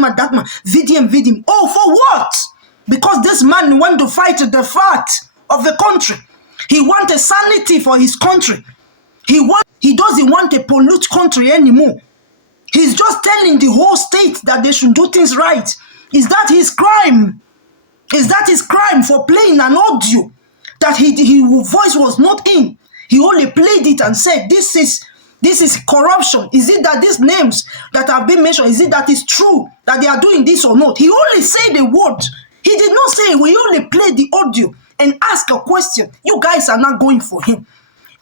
that man, VDM. Oh, for what? Because this man want to fight the fight of the country. He wants a sanity for his country. He doesn't want a pollute country anymore. He's just telling the whole state that they should do things right. Is that his crime? Is that his crime for playing an audio that his voice was not in? He only played it and said, this is corruption. Is it that these names that have been mentioned, is it that it's true that they are doing this or not? He only said the word. He did not say, we only played the audio and ask a question. You guys are not going for him.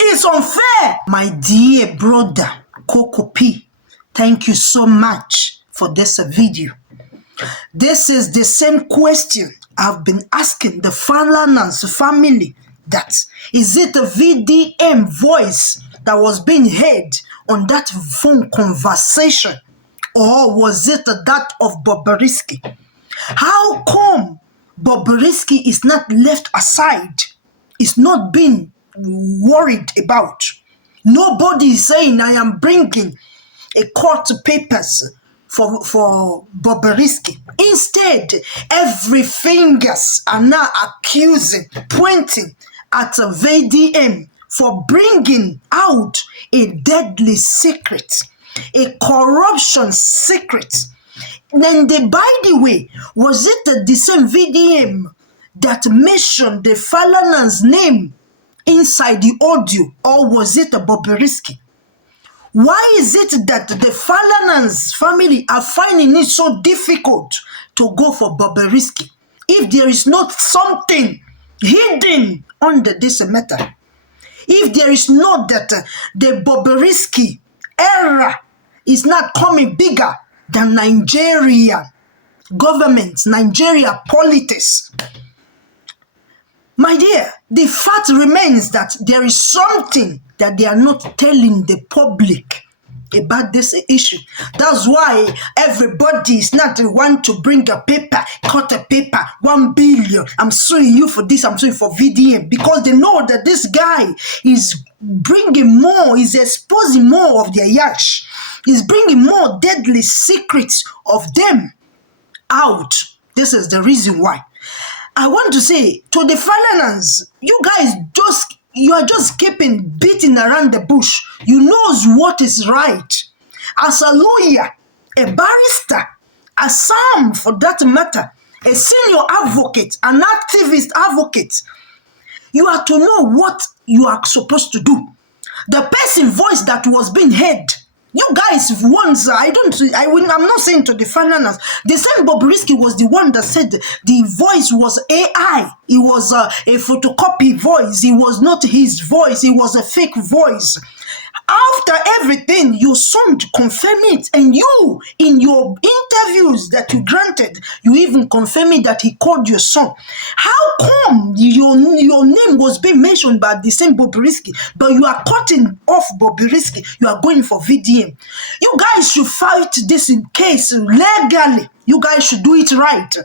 It's unfair. My dear brother, Coco P, thank you so much for this video. This is the same question I've been asking the Falanans family. That is it a VDM voice that was being heard on that phone conversation, or was it that of Bobrisky? How come Bobrisky is not left aside? It's not being worried about. Nobody is saying I am bringing a court papers for Bobrisky. Instead, every fingers are now accusing, pointing at a VDM for bringing out a deadly secret, a corruption secret. Then, by the way, was it the same VDM that mentioned the Falanan's name inside the audio, or was it a Bobrisky? Why is it that the Falanans family are finding it so difficult to go for Bobrisky if there is not something hidden under this matter? If there is not that the Bobrisky era is not coming bigger than Nigeria government, Nigeria politics. My dear, the fact remains that there is something that they are not telling the public about this issue. That's why everybody is not the one to bring a paper, cut a paper, 1 billion. I'm suing you for this, I'm suing for VDM, because they know that this guy is bringing more, is exposing more of their yash. He's bringing more deadly secrets of them out. This is the reason why. I want to say to the Falanans, you guys you are just keeping beating around the bush. You knows what is right. As a lawyer, a barrister, a SAM for that matter, a senior advocate, an activist advocate, you have to know what you are supposed to do. The person voice that was being heard, you guys once, I'm not saying to the Falanans, the same Bobrisky was the one that said the voice was AI. It was a photocopy voice. It was not his voice. It was a fake voice. After everything, your son confirmed it, and you, in your interviews that you granted, you even confirmed that he called your son. How come your name was being mentioned by the same Bobrisky, but you are cutting off Bobrisky? You are going for VDM. You guys should fight this case legally. You guys should do it right.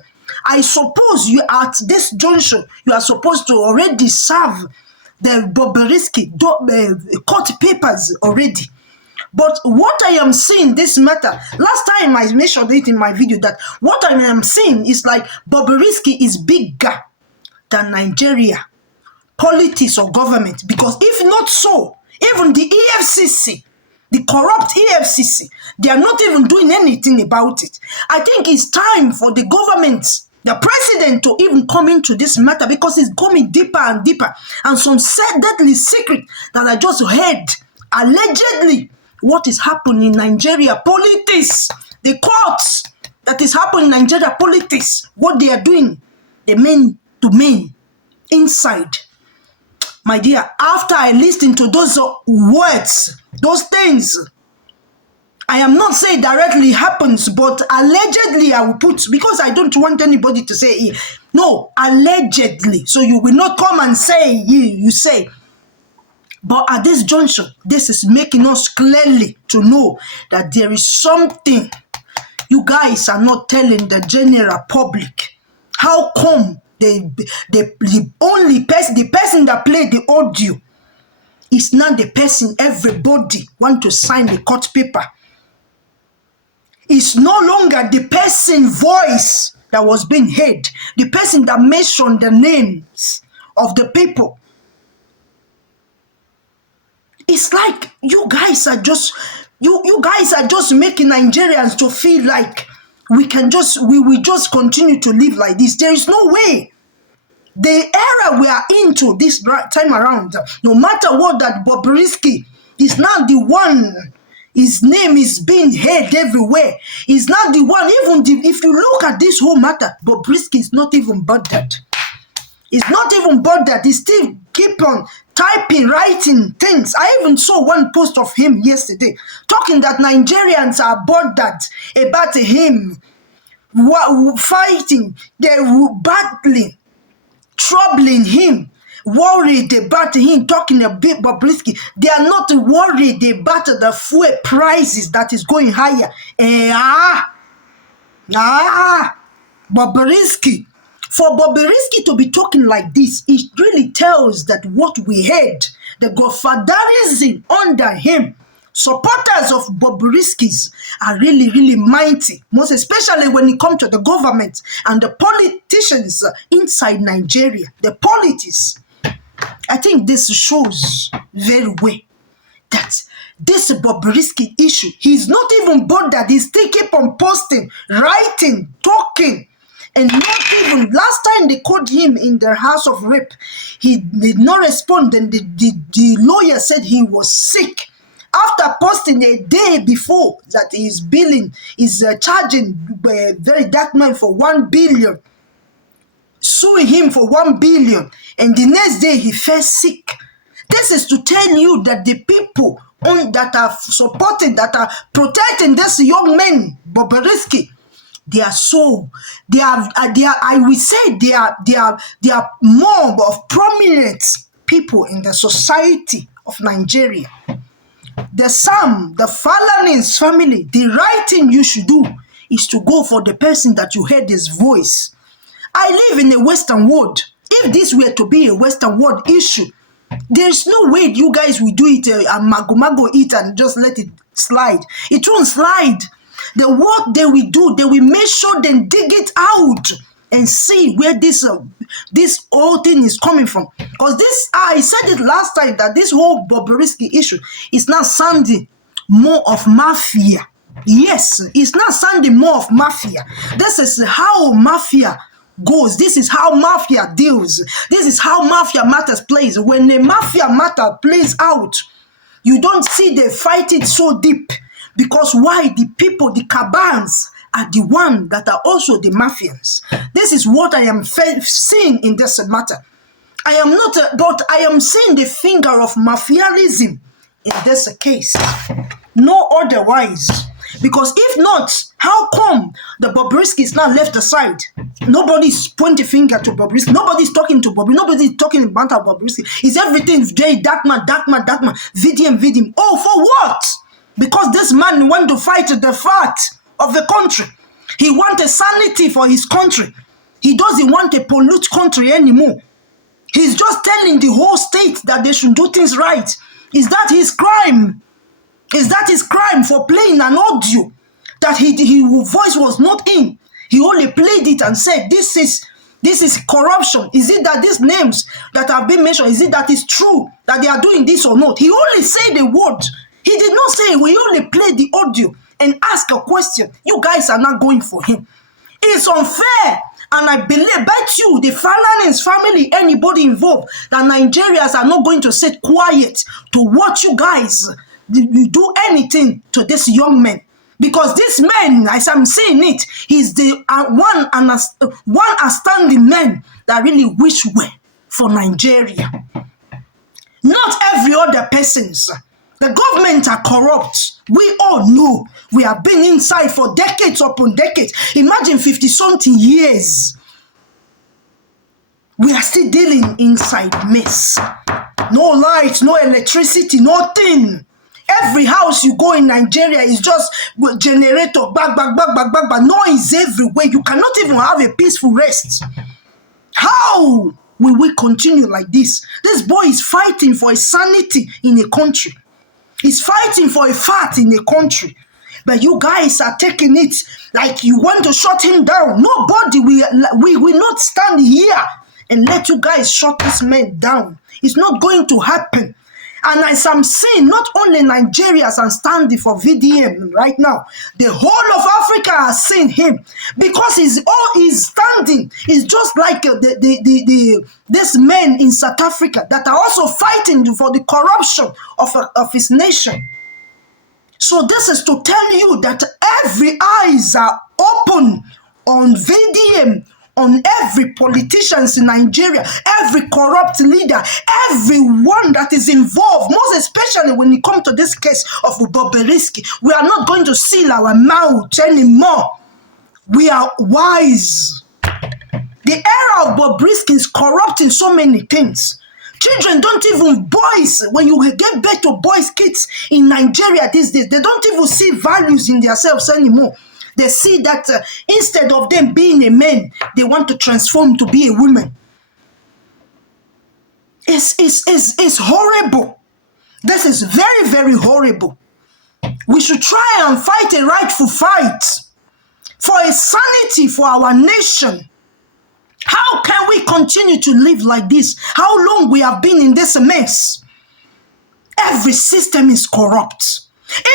I suppose you at this junction, you are supposed to already serve the Bobrisky court papers already. But what I am seeing this matter, last time I mentioned it in my video, that what I am seeing is like Bobrisky is bigger than Nigeria politics or government, because if not so, even the EFCC, the corrupt EFCC, they are not even doing anything about it. I think it's time for the government, the president, to even come into this matter, because it's going deeper and deeper. And some deadly secret that I just heard, allegedly, what is happening in Nigeria politics, the courts that is happening in Nigeria politics, what they are doing, the men to men inside. My dear, after I listened to those words, those things, I am not saying directly happens, but allegedly I will put, because I don't want anybody to say, no, allegedly. So you will not come and say, you say. But at this junction, this is making us clearly to know that there is something you guys are not telling the general public. How come the only person, the person that played the audio is not the person everybody want to sign the court paper? is no longer the person voice that was being heard, the person that mentioned the names of the people. It's like you guys are just making Nigerians to feel like we will just continue to live like this. There is no way. The era we are into this time around, no matter what, that Bobrisky is not the one. His name is being heard everywhere. He's not the one. If you look at this whole matter, Bobrisky is not even bothered. He's not even bothered. He still keep on typing, writing things. I even saw one post of him yesterday talking that Nigerians are bothered about him fighting, they're battling, troubling him, worried about him, talking a bit Bobrisky. They are not worried about the fuel prices that is going higher. Bobrisky. For Bobrisky to be talking like this, it really tells that what we heard, the godfatherism under him, supporters of Bobrisky's are really, really mighty, most especially when it comes to the government and the politicians inside Nigeria, the politics. I think this shows very well that this Bobrisky issue, he's not even bothered. He still keep on posting, writing, talking. And not even, last time they called him in the house of rape, he did not respond. And the lawyer said he was sick. After posting a day before that he's charging a very dark man for 1 billion, suing him for 1 billion, and the next day he fell sick. This is to tell you that the people that are supporting, that are protecting this young man, Bobrisky, I will say they are more of prominent people in the society of Nigeria. The Falanin's family, the right thing you should do is to go for the person that you heard his voice. I live in a Western world. If this were to be a Western world issue, there's no way you guys will do it and mago it and just let it slide. It won't slide. The work they will do, they will make sure they dig it out and see where this whole thing is coming from. Because I said it last time, that this whole Bobrisky issue is not sounding more of mafia. Yes, it's not sounding more of mafia. This is how mafia goes. This is how mafia deals. This is how mafia matters plays. When the mafia matter plays out, you don't see they fight it so deep. Because why? The people, the cabals, are the one that are also the mafians. This is what I am seeing in this matter. I am not, but I am seeing the finger of mafialism in this case. No otherwise. Because if not, how come the Bobrisky is now left aside? Nobody's pointing finger to Bobrisky. Nobody's talking to Bobrisky. Nobody's talking about Bobrisky. Is everything very dark man, vidim. Oh, for what? Because this man wants to fight the fight of the country. He wants a sanity for his country. He doesn't want a polluted country anymore. He's just telling the whole state that they should do things right. Is that his crime? Is that his crime for playing an audio that his voice was not in? He only played it and said, this is corruption. Is it that these names that have been mentioned, is it that it's true that they are doing this or not? He only said the word. He did not say, we only played the audio and ask a question. You guys are not going for him. It's unfair. And I bet you, the Falanin's family, anybody involved, that Nigerians are not going to sit quiet to watch you guys do anything to this young man. Because this man, as I'm saying it, he's the one outstanding man that really wish well for Nigeria. Not every other persons. The government are corrupt. We all know. We have been inside for decades upon decades. Imagine 50-something years. We are still dealing inside mess. No light, no electricity, nothing. Every house you go in Nigeria is just generator, bang, noise everywhere. You cannot even have a peaceful rest. How will we continue like this? This boy is fighting for his sanity in a country. He's fighting for a fact in a country. but you guys are taking it like you want to shut him down. Nobody will not stand here and let you guys shut this man down. It's not going to happen. And as I'm seeing, not only Nigerians are standing for VDM right now, the whole of Africa are seeing him because he's standing. It's just like this men in South Africa that are also fighting for the corruption of his nation. So this is to tell you that every eyes are open on VDM, on every politicians in Nigeria, every corrupt leader, everyone that is involved, most especially when it comes to this case of Bobrisky. We are not going to seal our mouth anymore. We are wise. The era of Bobrisky is corrupting so many things. Children don't even, boys, when you give birth to boys, kids in Nigeria these days, they don't even see values in themselves anymore. They see that instead of them being a man, they want to transform to be a woman. It's horrible. This is very, very horrible. We should try and fight a rightful fight for a sanity for our nation. How can we continue to live like this? How long we have been in this mess? Every system is corrupt.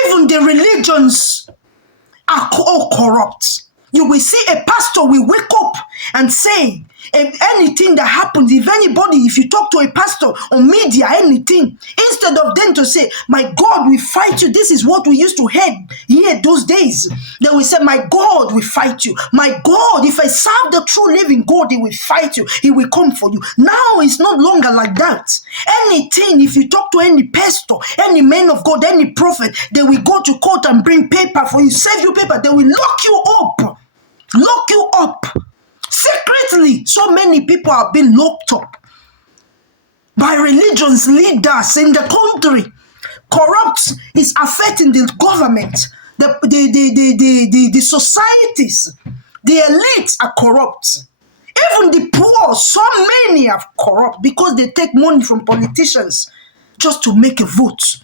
Even the religions are all corrupt. You will see a pastor will wake up and say, anything that happens, if you talk to a pastor on media, anything, instead of them to say, my God, we fight you. This is what we used to hear those days. They will say, my God, we fight you. My God, if I serve the true living God, he will fight you. He will come for you. Now it's no longer like that. Anything, if you talk to any pastor, any man of God, any prophet, they will go to court and bring paper for you, save you paper. They will lock you up. Lock you up. Secretly, so many people have been locked up by religious leaders in the country. Corrupt is affecting the government, the societies. The elites are corrupt. Even the poor, so many are corrupt because they take money from politicians just to make a vote.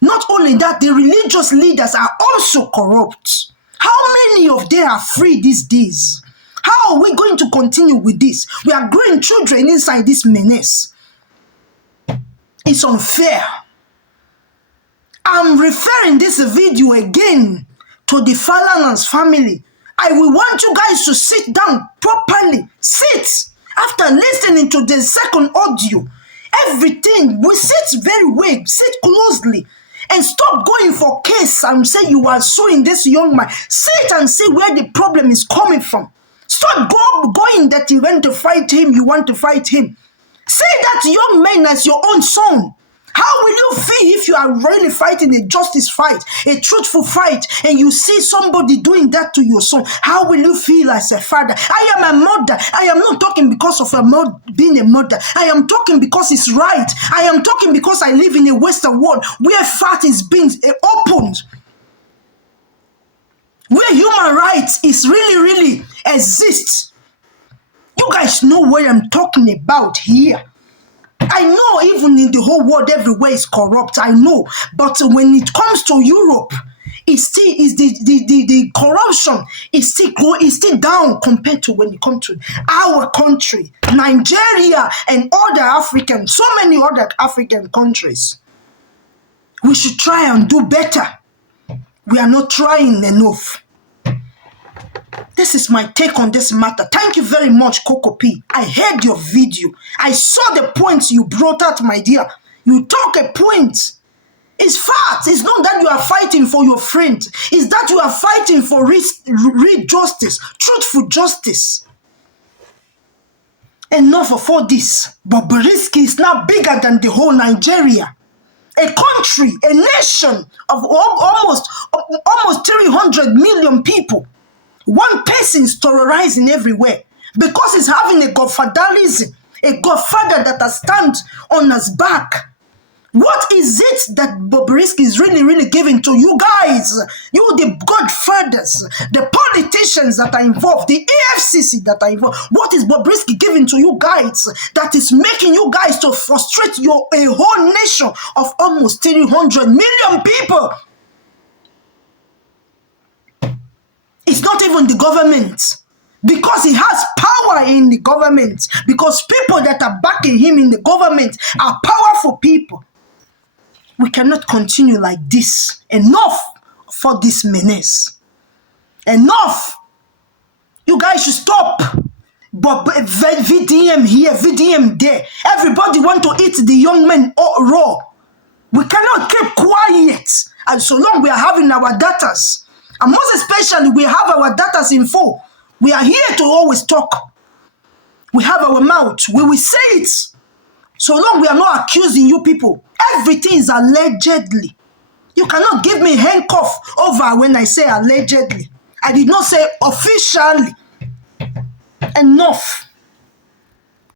Not only that, the religious leaders are also corrupt. How many of them are free these days? How are we going to continue with this? We are growing children inside this menace. It's unfair. I'm referring this video again to the Falanans family. I will want you guys to sit down properly. Sit. After listening to the second audio, everything, we sit very well, sit closely. And stop going for case and say you are suing this young man. Sit and see where the problem is coming from. Stop going that you want to fight him, you want to fight him. See that young man as your own son. How will you feel if you are really fighting a justice fight, a truthful fight, and you see somebody doing that to your son? How will you feel as a father? I am a mother. I am not talking because of being a mother. I am talking because it's right. I am talking because I live in a Western world where fact is being opened, where human rights is really exists. You guys know what I'm talking about here. I know even in the whole world, everywhere is corrupt. I know. But when it comes to Europe, it still is the corruption is still down compared to when it comes to our country, Nigeria, and so many other African countries. We should try and do better. We are not trying enough. This is my take on this matter. Thank you very much, Coco P. I heard your video. I saw the points you brought out, my dear. You talk a point. It's fact. It's not that you are fighting for your friend. It's that you are fighting for real justice, truthful justice. Enough of all this. Bobrisky is now bigger than the whole Nigeria. A country, a nation of almost 300 million people. One person is terrorizing everywhere because he's having a godfatherism, a godfather that has stand on his back. What is it that Bobrisky is really giving to you guys? You, the godfathers, the politicians that are involved, the EFCC that are involved. What is Bobrisky giving to you guys that is making you guys to frustrate a whole nation of almost 300 million people? It's not even the government. Because he has power in the government. Because people that are backing him in the government are powerful people. We cannot continue like this. Enough for this menace. Enough. You guys should stop. But VDM here, VDM there. Everybody want to eat the young men raw. We cannot keep quiet. And so long we are having our datas. And most especially we have our datas in full. We are here to always talk. We have our mouth. We will say it. So long we are not accusing you people. Everything is allegedly. You cannot give me handcuff over when I say allegedly. I did not say officially. Enough.